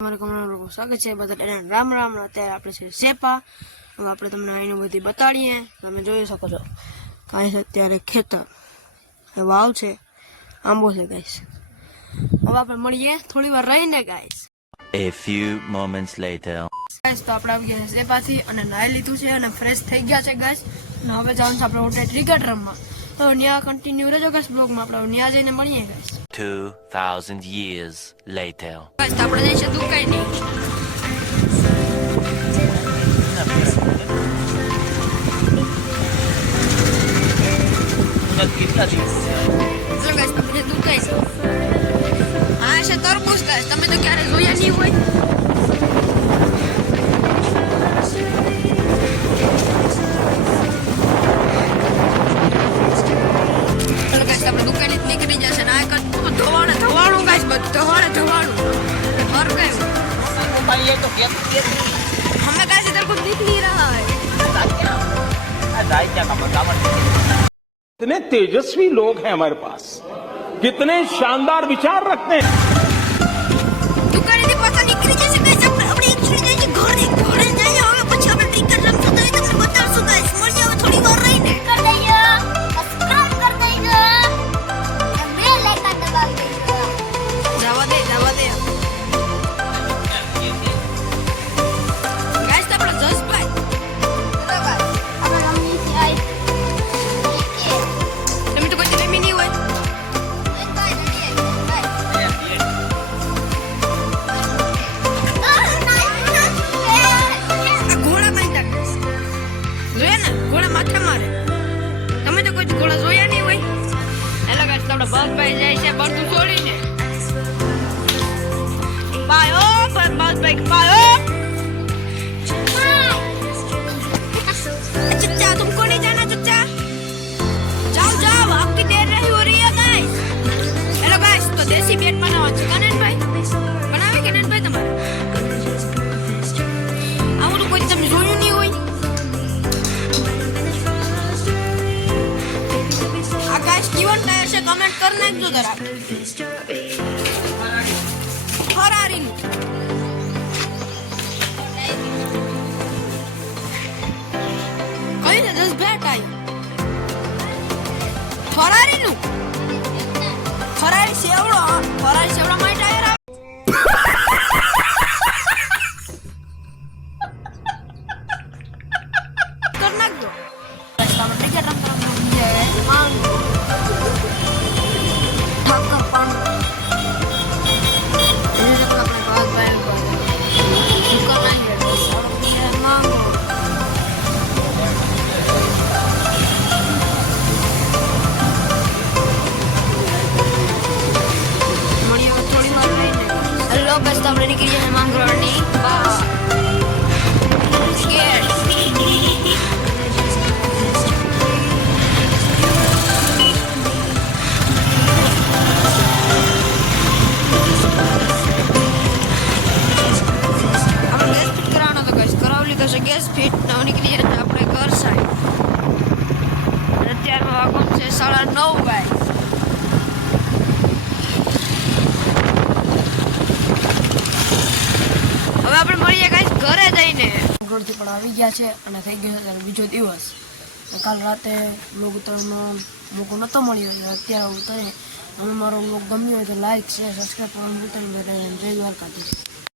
સ્વાગત છે બધા રામ રામ. અત્યારે આપણે છે સેપા. હવે આપણે તમને અહીંનું બધી બતાડીએ. તમે જોઈ શકો છો કાંઈ છે અત્યારે ખેતર વાવ છે, આંબો છે ગાઈસ. હવે આપણે મળીએ થોડી વાર રહીને guys. A few moments later. Guys તો આપણે આવી ગયા સેપાથી અને નાહી લીધું છે અને ફ્રેશ થઈ ગયા છે ગાઈસ. અને હવે જવાનું છે આપણે હોટે ક્રિકેટ રમવા. તો ત્યાં કન્ટિન્યુ રહેજો ગાઈસ બ્લોગમાં. આપણે ત્યાં જઈને મળીએ ગાઈસ. 2000 years later. ગાઈસ તો આપણે જઈશું દુકાને. હા છે તરબૂચ ગાઈસ, તમે તો ક્યારે જોયા નહીં હોય. આપણે દુકાને નીકળી જશે ને આ કરતું ધોવાણું ગાઈસ, બધું ધોવાણું और गए भाई ये तो क्या हमें कैसे इधर कुछ दिख नहीं रहा है. कितने तेजस्वी लोग हैं हमारे पास, कितने शानदार विचार रखते हैं. दुकान ની પાછા નીકળી જશે ગાઈસ. આપણે એકચ્યુઅલી જઈએ ઘરે જઈએ. હવે પછી આપણે ટિકિટ રમશું તો તમને બતાવશું ગાઈસ. મળીએ હવે થોડી વાર રહીને. कर दइए, सब्सक्राइब कर दइए, बेल आइकन दबा दइए. જવા દે ગાઈસ. તો આપણો જસભાઈ बराबर. अब हम नीचे आए. તમે તો કોઈ રમી નહીં હોય. ઘોડા મારતા જોયા ને, ઘોડા માથે મારે. તમે તો કોઈ ઘોડા જોયા નહીં હોય. હેલો ગાઈસ, તો આપણે બસભાઈ જાય છે બરતું છોડીને. બાયો બસભાઈ બાયો. चचा तुमको नहीं जाना चचा, जाओ आपकी देर रही हो रही है गाइस. हेलो गाइस, तो देसी बेट बनावा છે કનનભાઈ, બનાવે કે નનભાઈ તમારે? આવું તો કોઈ તમે જોયું નહીં હોય. આ ગાઈસ કેવન ટાયર છે કમેન્ટ કરી નાખજો જરા. ફરારી કઈ ને 10 બેટ આવ્યું. ફરારી નું ફરારી સેવડો માં ટાયર આવે. કર નાખજો. આપણે ટિકિટ રમતા માંગો ઠાકર પણ બસ આપણે નીકળી જશે માંગરોળની બહાર. આપણે ગેસ ફિટ કરાવવાનો તો ગેસ કરાવી લીધો છે. ગેસ ફિટ ન નીકળી જશે આપણે ઘર સાઈડ. અત્યારે વાગો છે 9:30 ગાઈસ. હવે આપણે મળીએ ગાઈસ ઘરે જઈને. ઘરથી પણ આવી ગયા છે અને થઈ ગયો છે બીજો દિવસ. કાલ રાતે બ્લોગ ઉતારવાનો મોકો નહોતો મળ્યો, અત્યારે ઉતારે. અમે મારો બ્લોગ ગમ્યો હોય તો લાઈક શેર સબસ્ક્રાઈબ કરવાનું ભૂલતા નહીં. જય દ્વારકાધીશ.